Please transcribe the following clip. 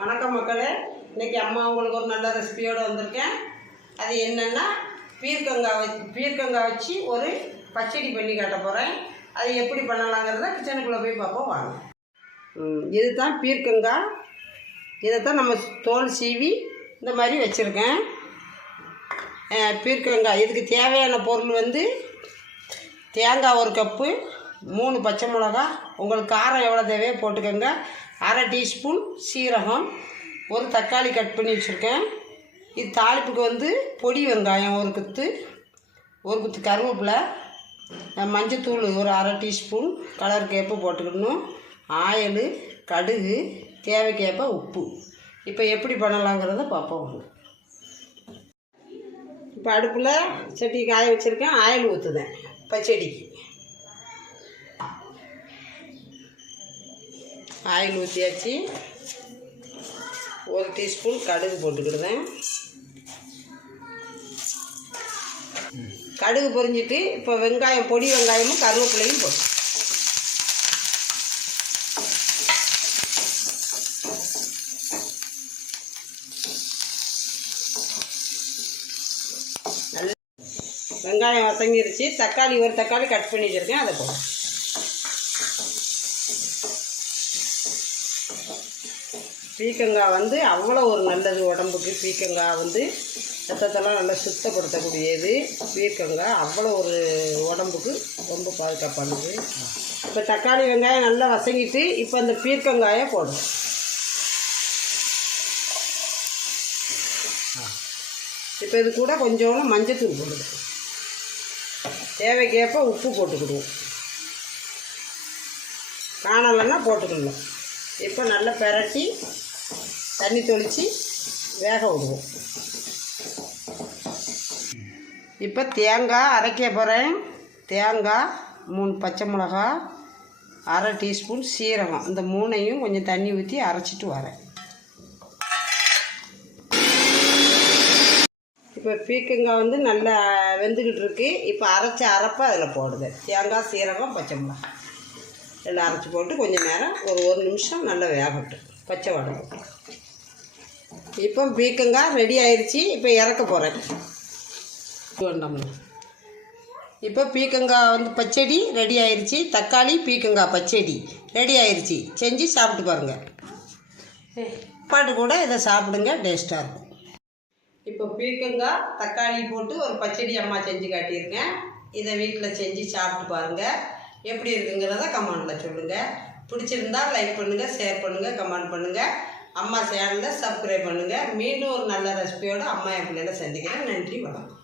வணக்கம் மக்களே, இன்றைக்கி அம்மா உங்களுக்கு ஒரு நல்ல ரெசிபியோடு வந்திருக்கேன். அது என்னென்னா பீர்க்கங்காய் வச்சு ஒரு பச்சடி பண்ணி காட்ட போகிறேன். அது எப்படி பண்ணலாங்கிறத கிச்சனுக்குள்ளே போய் பார்ப்போம் வாங்க. இது தான் பீர்க்கங்காய். இதை தான் நம்ம தோல் சீவி இந்த மாதிரி வச்சுருக்கேன். பீர்க்கங்காய் இதுக்கு தேவையான பொருள் வந்து தேங்காய் 1 கப்பு, 3 பச்சை மிளகா, உங்களுக்கு காரம் எவ்வளோ தேவையோ போட்டுக்கோங்க, 1/2 டீஸ்பூன் சீரகம், ஒரு தக்காளி கட் பண்ணி வச்சுருக்கேன். இது தாளிப்புக்கு வந்து பொடி வெங்காயம் 1 குத்து கருவேப்பிலை, மஞ்சத்தூள் ஒரு 1/2 டீஸ்பூன், கலருக்கு ஏற்ப போட்டுக்கணும், ஆயில், கடுகு, தேவைக்கேற்ப உப்பு. இப்போ எப்படி பண்ணலாங்கிறத பார்ப்போம். இப்போ அடுப்பில் சட்டி காய வச்சுருக்கேன், ஆயில் ஊற்றுதேன் பச்சடிக்கு. ஆயில் ஊற்றியாச்சு, 1 டீஸ்பூன் கடுகு போட்டுக்கிடுவேன். கடுகு பொரிஞ்சிட்டு இப்போ வெங்காயம், பொடி வெங்காயமும் கருவேப்பிலையும் போட்டு நல்ல வெங்காயம் வதங்கிருச்சு. தக்காளி ஒரு தக்காளி கட் பண்ணி வச்சுருக்கேன், அதை போடும். பீர்க்கங்காய் வந்து அவ்வளோ ஒரு நல்லது உடம்புக்கு. பீர்க்கங்காய் வந்து ரத்தத்தெல்லாம் நல்லா சுத்தப்படுத்தக்கூடியது. பீர்க்கங்காய் அவ்வளோ ஒரு உடம்புக்கு ரொம்ப பாதுகாப்பானது. இப்போ தக்காளி வெங்காயம் நல்லா வதங்கிட்டு இப்போ அந்த பீர்க்கங்காயை போடும். இப்போ இது கூட கொஞ்சம் மஞ்சத்தூள் போடுது, தேவைக்கேற்ப உப்பு போட்டுக்கிடுவோம், காணலைன்னா போட்டுக்கணும். இப்போ நல்லா பெரட்டி தண்ணி தொளித்து வேக விடுவோம். இப்போ தேங்காய் அரைக்க போகிறேன். தேங்காய், 3 பச்சை மிளகா, 1/2 டீஸ்பூன் சீரகம், இந்த 3ஐயும் கொஞ்சம் தண்ணி ஊற்றி அரைச்சிட்டு வரேன். இப்போ பீர்க்கங்காய் வந்து நல்லா வெந்துக்கிட்டு இருக்குது. இப்போ அரைச்ச அரைப்பை அதில் போடுது. தேங்காய், சீரகம், பச்சை மிளகாய் எல்லாம் அரைச்சி போட்டு கொஞ்சம் நேரம் ஒரு நிமிஷம் நல்லா வேகட்டும், பச்சை வடை. இப்போ பீர்க்கங்காய் ரெடி ஆயிடுச்சு. இப்போ இறக்க போகிறேன். இப்போ பீர்க்கங்காய் வந்து பச்சடி ரெடி ஆயிடுச்சு. தக்காளி பீர்க்கங்காய் பச்சடி ரெடி ஆயிடுச்சு. செஞ்சு சாப்பிட்டு பாருங்கள். சாப்பாட்டு கூட இதை சாப்பிடுங்க, டேஸ்ட்டாக இருக்கும். இப்போ பீர்க்கங்காய் தக்காளி போட்டு ஒரு பச்சடி அம்மா செஞ்சு காட்டியிருக்கேன். இதை வீட்டில் செஞ்சு சாப்பிட்டு பாருங்கள். எப்படி இருக்குங்கிறத கமெண்டில் சொல்லுங்கள். பிடிச்சிருந்தா லைக் பண்ணுங்கள், ஷேர் பண்ணுங்கள், கமெண்ட் பண்ணுங்கள். அம்மா சேனலை சப்ஸ்கிரைப் பண்ணுங்கள். மீண்டும் ஒரு நல்ல ரெசிபியோடு அம்மா என் பிள்ளைகளை சந்திக்கிறேன். நன்றி, வணக்கம்.